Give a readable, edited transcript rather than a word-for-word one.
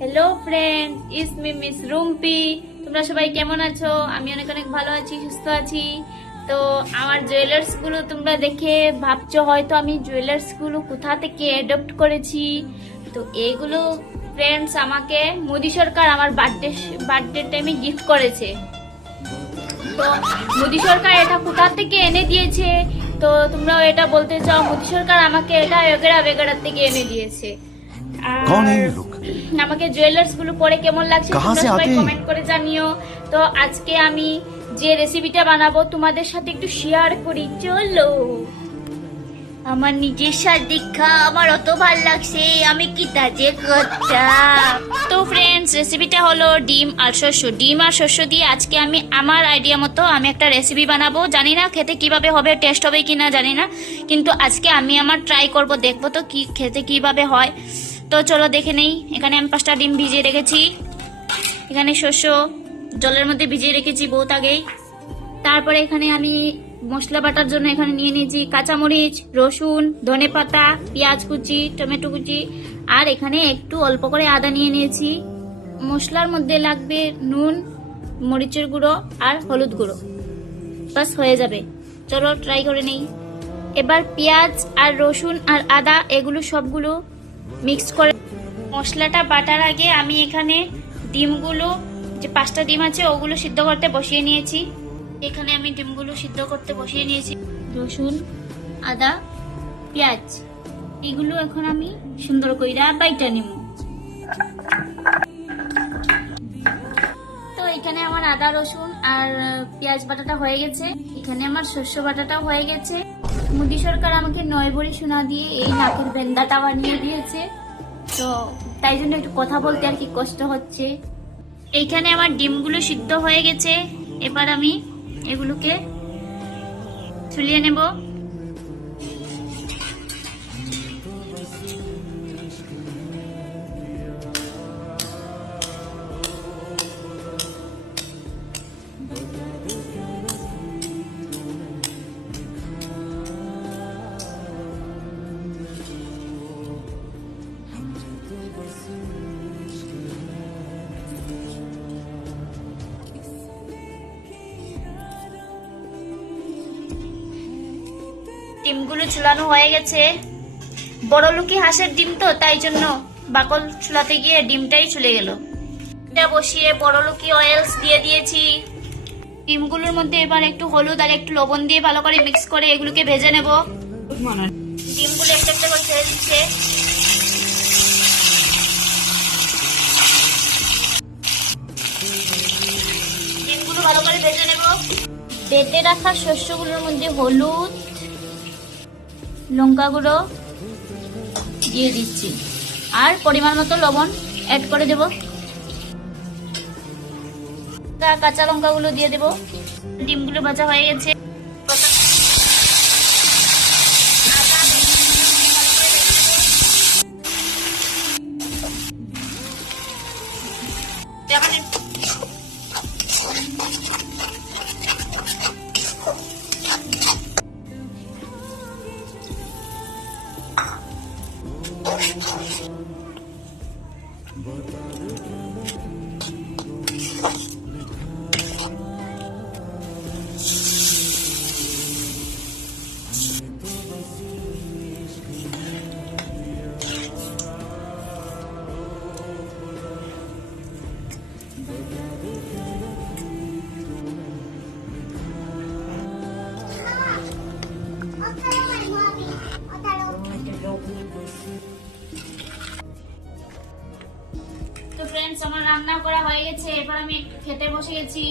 Hello friend, it's me miss Rumpi. তোমরা সবাই কেমন আছো? আমি অনেক অনেক ভালো আছি, সুস্থ আছি। তো আমার জুয়েলার্স গুলো তোমরা দেখে ভাবছো হয়তো আমি জুয়েলার্স গুলো কোথা থেকে অ্যাডপ্ট করেছি। তো এইগুলো ফ্রেন্ডস আমাকে মোদি সরকার আমার বার্থডে টাইমে গিফট করেছে। তো মোদি সরকার এটা কোথা থেকে এনে দিয়েছে, তো তোমরাও এটা বলতে চাও মোদি সরকার আমাকে এটা এগেরা বেগেরা থেকে এনে দিয়েছে। कौन है ये लोग? আমাকে জুয়েলার্স গুলো পরে কেমন লাগছে कहाँ তোমরা से সবাই आते हैं? কমেন্ট করে জানিও। তো আজকে আমি যে রেসিপিটা বানাবো তোমাদের সাথে একটু শেয়ার করি, চলো। আমার নিজের স্বাদ দেখা আমার অত ভাল লাগছে, আমি কি তাজে করতাম। তো ফ্রেন্ডস, রেসিপিটা হলো ডিম আর শস্য দিয়ে আজকে আমি আমার আইডিয়া মতো আমি একটা রেসিপি বানাবো। জানি না খেতে কিভাবে হবে, টেস্ট হবে কিনা জানি না, কিন্তু আজকে আমি আমার ট্রাই করব, দেখবো তো কি খেতে কিভাবে হয়। তো চলো দেখে নেই। এখানে আমি 5টা ডিম ভিজিয়ে রেখেছি। এখানে শস্য জলের মধ্যে ভিজিয়ে রেখেছি বহুত আগেই। তারপরে এখানে আমি মশলা বাটার জন্য এখানে নিয়ে নিয়েছি কাঁচামরিচ, রসুন, ধনেপাতা, পেঁয়াজ কুচি, টমেটো কুচি, আর এখানে একটু অল্প করে আদা নিয়ে নিয়েছি। মশলার মধ্যে লাগবে নুন, মরিচের গুঁড়ো আর হলুদ গুঁড়ো, বাস হয়ে যাবে। চলো ট্রাই করে নেই। এবার পেঁয়াজ আর রসুন আর আদা এগুলো সবগুলো মিক্স করে মশলাটা বাটার আগে আমি এখানে ডিমগুলো, যে 5টা ডিম আছে ওগুলো সিদ্ধ করতে বসিয়ে নিয়েছি। এখানে আমি ডিমগুলো সিদ্ধ করতে বসিয়ে নিয়েছি। রসুন, আদা, পেঁয়াজ এগুলো এখন আমি সুন্দর করে বাইটা নিব। তো এখানে আমার আদা, রসুন আর পেঁয়াজ বাটাটা হয়ে গেছে। এখানে আমার শস্য বাটাটাও হয়ে গেছে। মোদি সরকার আমাকে 9 ভরি সোনা দিয়ে এই নাকের বেন্দাটা বানিয়ে দিয়েছে, তো তাই জন্য একটু কথা বলতে আর কি কষ্ট হচ্ছে। এইখানে আমার ডিমগুলো সিদ্ধ হয়ে গেছে। এবার আমি এগুলোকে ছুলিয়ে নেব। ডিমগুলো চুলানো হয়ে গেছে। বড় লুকি হাঁসের ডিম তো তাই জন্য বাকল চুলাতে গিয়ে ডিমটাই চলে গেল। এটা বসিয়ে বড় লুকি অয়েলস দিয়ে দিয়েছি। ডিমগুলোর মধ্যে এবার একটু হলুদ আর একটু লবণ দিয়ে ভালো করে মিক্স করে এগুলোকে ভেজে নেব। ডিমগুলো একটা একটা করে ছেড়ে দিচ্ছে। ডিমগুলো ভালো করে ভেজে নেব। বেটে রাখা শস্যগুলোর মধ্যে হলুদ, লঙ্কা গুঁড়ো দিয়ে দিচ্ছি আর পরিমাণ মতো লবণ অ্যাড করে দেব। কাঁচা লঙ্কাগুলো দিয়ে দেব। ডিমগুলো ভাজা হয়ে গেছে। তো ফ্রেন্ডস, আমার রান্না করা হয়ে গেছে। এবার আমি একটু খেতে বসে গেছি।